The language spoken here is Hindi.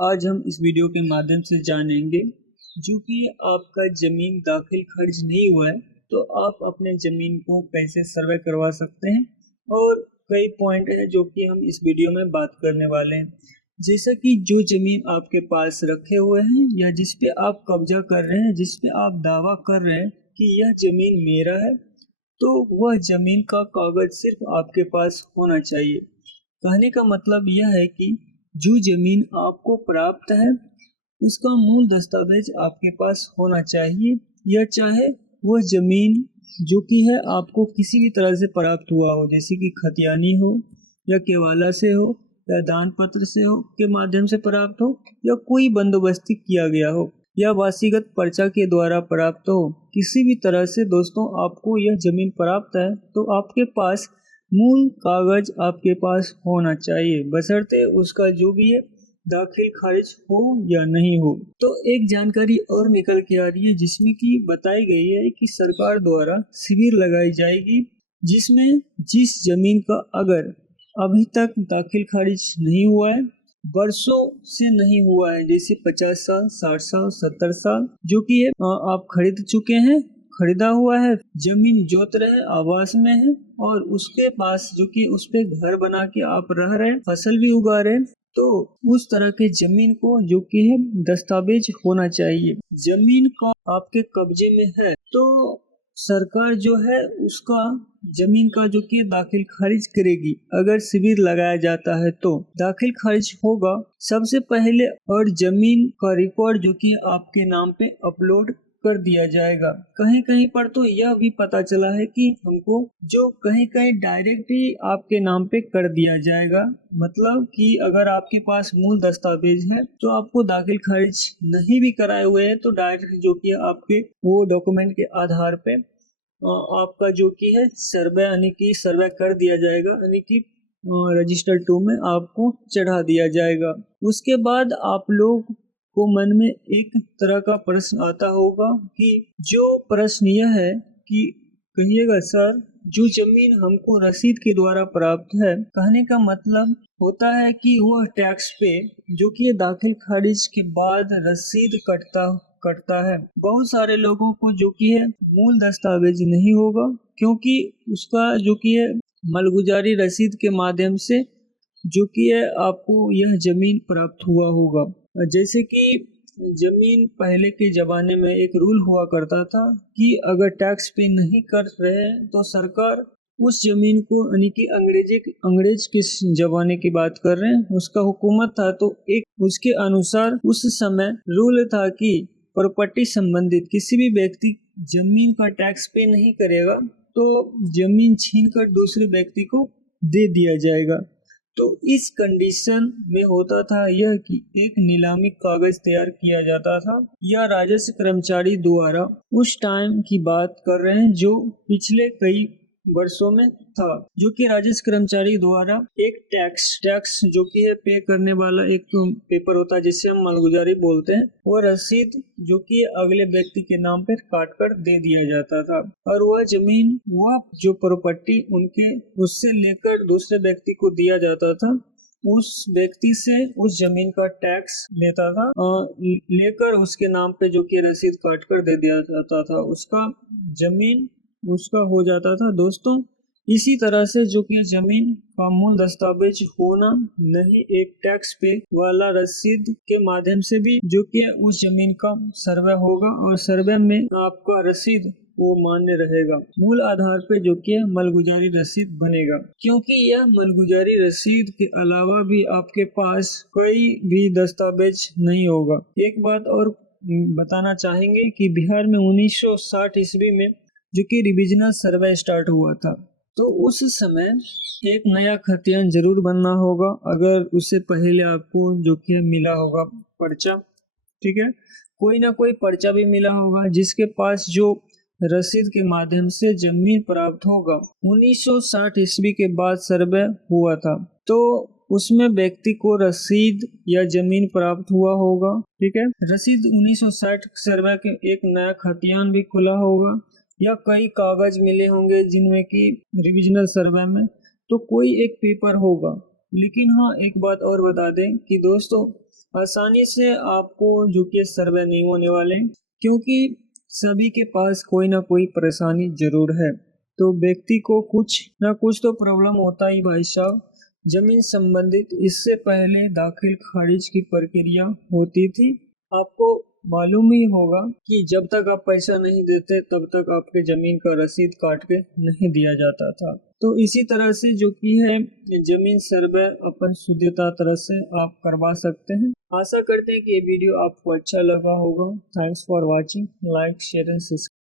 आज हम इस वीडियो के माध्यम से जानेंगे जो कि आपका ज़मीन दाखिल खारिज नहीं हुआ है तो आप अपने ज़मीन को कैसे सर्वे करवा सकते हैं। और कई पॉइंट हैं जो कि हम इस वीडियो में बात करने वाले हैं। जैसा कि जो ज़मीन आपके पास रखे हुए हैं या जिस पे आप कब्जा कर रहे हैं, जिस पे आप दावा कर रहे हैं कि यह ज़मीन मेरा है, तो वह ज़मीन का कागज़ सिर्फ आपके पास होना चाहिए। कहने का मतलब यह है कि जो ज़मीन आपको प्राप्त है उसका मूल दस्तावेज आपके पास होना चाहिए, या चाहे वह ज़मीन जो कि है आपको किसी भी तरह से प्राप्त हुआ हो, जैसे कि खतियानी हो या केवाला से हो या दान पत्र से हो के माध्यम से प्राप्त हो, या कोई बंदोबस्ती किया गया हो या वासीगत पर्चा के द्वारा प्राप्त हो। किसी भी तरह से दोस्तों आपको यह ज़मीन प्राप्त है तो आपके पास मूल कागज आपके पास होना चाहिए, बशर्ते उसका जो भी है दाखिल खारिज हो या नहीं हो। तो एक जानकारी और निकल के आ रही है जिसमें कि बताई गई है कि सरकार द्वारा शिविर लगाई जाएगी, जिसमें जिस जमीन का अगर अभी तक दाखिल खारिज नहीं हुआ है, वर्षों से नहीं हुआ है, जैसे 50 साल, 60 साल, 70 साल जो कि है आप खरीद चुके हैं, खरीदा हुआ है, जमीन जोत रहे, आवास में है और उसके पास जो कि उस पे घर बना के आप रह रहे हैं, फसल भी उगा रहे हैं, तो उस तरह के जमीन को जो कि है दस्तावेज होना चाहिए। जमीन का आपके कब्जे में है तो सरकार जो है उसका जमीन का जो कि दाखिल खारिज करेगी। अगर शिविर लगाया जाता है तो दाखिल खारिज होगा सबसे पहले, और जमीन का रिकॉर्ड जो कि आपके नाम पे अपलोड कर दिया जाएगा। कहीं कहीं पर तो यह भी पता चला है कि हमको जो कहीं कहीं डायरेक्ट ही आपके नाम पे कर दिया जाएगा, मतलब कि अगर आपके पास मूल दस्तावेज है तो आपको दाखिल खारिज नहीं भी कराए हुए हैं तो डायरेक्ट जो कि आपके वो डॉक्यूमेंट के आधार पे आपका जो कि है सर्वे यानी कि सर्वे कर दिया जाएगा, यानी कि रजिस्टर 2 में आपको चढ़ा दिया जाएगा। उसके बाद आप लोग को मन में एक तरह का प्रश्न आता होगा कि जो प्रश्न यह है कि कहिएगा सर, जो जमीन हमको रसीद के द्वारा प्राप्त है, कहने का मतलब होता है कि वह टैक्स पे जो कि दाखिल खारिज के बाद रसीद कटता है। बहुत सारे लोगों को जो कि है मूल दस्तावेज नहीं होगा, क्योंकि उसका जो कि है मालगुजारी रसीद के माध्यम से जो कि है आपको यह जमीन प्राप्त हुआ होगा। जैसे कि जमीन पहले के जमाने में एक रूल हुआ करता था कि अगर टैक्स पे नहीं कर रहे हैं तो सरकार उस जमीन को, यानी कि अंग्रेज के जमाने की बात कर रहे हैं, उसका हुकूमत था, तो एक उसके अनुसार उस समय रूल था कि प्रॉपर्टी संबंधित किसी भी व्यक्ति जमीन का टैक्स पे नहीं करेगा तो जमीन छीनकर दूसरे व्यक्ति को दे दिया जाएगा। तो इस कंडीशन में होता था यह कि एक नीलामी कागज तैयार किया जाता था, या राजस्व कर्मचारी द्वारा, उस टाइम की बात कर रहे हैं जो पिछले कई वर्षों में था, जो कि राजस्व कर्मचारी द्वारा एक टैक्स जो कि है पे करने वाला एक पेपर होता है जिसे हम मालगुजारी बोलते हैं, वो रसीद जो कि अगले व्यक्ति के नाम पर काट कर दे दिया जाता था, और वह जमीन, वह जो प्रॉपर्टी उनके उससे लेकर दूसरे व्यक्ति को दिया जाता था, उस व्यक्ति से उस जमीन का टैक्स लेता था, लेकर उसके नाम पे जो कि रसीद काट कर दे दिया जाता था, उसका जमीन उसका हो जाता था। दोस्तों इसी तरह से जो कि जमीन का मूल दस्तावेज होना नहीं, एक टैक्स पे वाला रसीद के माध्यम से भी जो कि उस जमीन का सर्वे होगा, और सर्वे में आपका रसीद वो मान्य रहेगा। मूल आधार पे जो कि मालगुजारी रसीद बनेगा, क्योंकि यह मालगुजारी रसीद के अलावा भी आपके पास कोई भी दस्तावेज नहीं होगा। एक बात और बताना चाहेंगे कि बिहार में 1960 ईस्वी में जो कि रिविजनल सर्वे स्टार्ट हुआ था, तो उस समय एक नया खतियान जरूर बनना होगा अगर उससे पहले आपको जो कि मिला होगा पर्चा, ठीक है, कोई ना कोई पर्चा भी मिला होगा जिसके पास जो रसीद के माध्यम से जमीन प्राप्त होगा। 1960 ईस्वी के बाद सर्वे हुआ था, तो उसमें व्यक्ति को रसीद या जमीन प्राप्त हुआ होगा, ठीक है। रसीद 1960 सर्वे के एक नया खतियान भी खुला होगा, या कई कागज मिले होंगे जिनमें कि रिविजनल सर्वे में तो कोई एक पेपर होगा। लेकिन हाँ, एक बात और बता दें कि दोस्तों आसानी से आपको जो कि सर्वे नहीं होने वाले हैं, क्योंकि सभी के पास कोई ना कोई परेशानी जरूर है। तो व्यक्ति को कुछ ना कुछ तो प्रॉब्लम होता ही भाई साहब जमीन संबंधित। इससे पहले दाखिल खारिज की प्रक्रिया होती थी। आपको मालूम ही होगा कि जब तक आप पैसा नहीं देते तब तक आपके जमीन का रसीद काट के नहीं दिया जाता था। तो इसी तरह से जो कि है जमीन सर्वे अपन शुद्धता तरह से आप करवा सकते हैं। आशा करते हैं कि ये वीडियो आपको अच्छा लगा होगा। Thanks for watching. Like share and subscribe.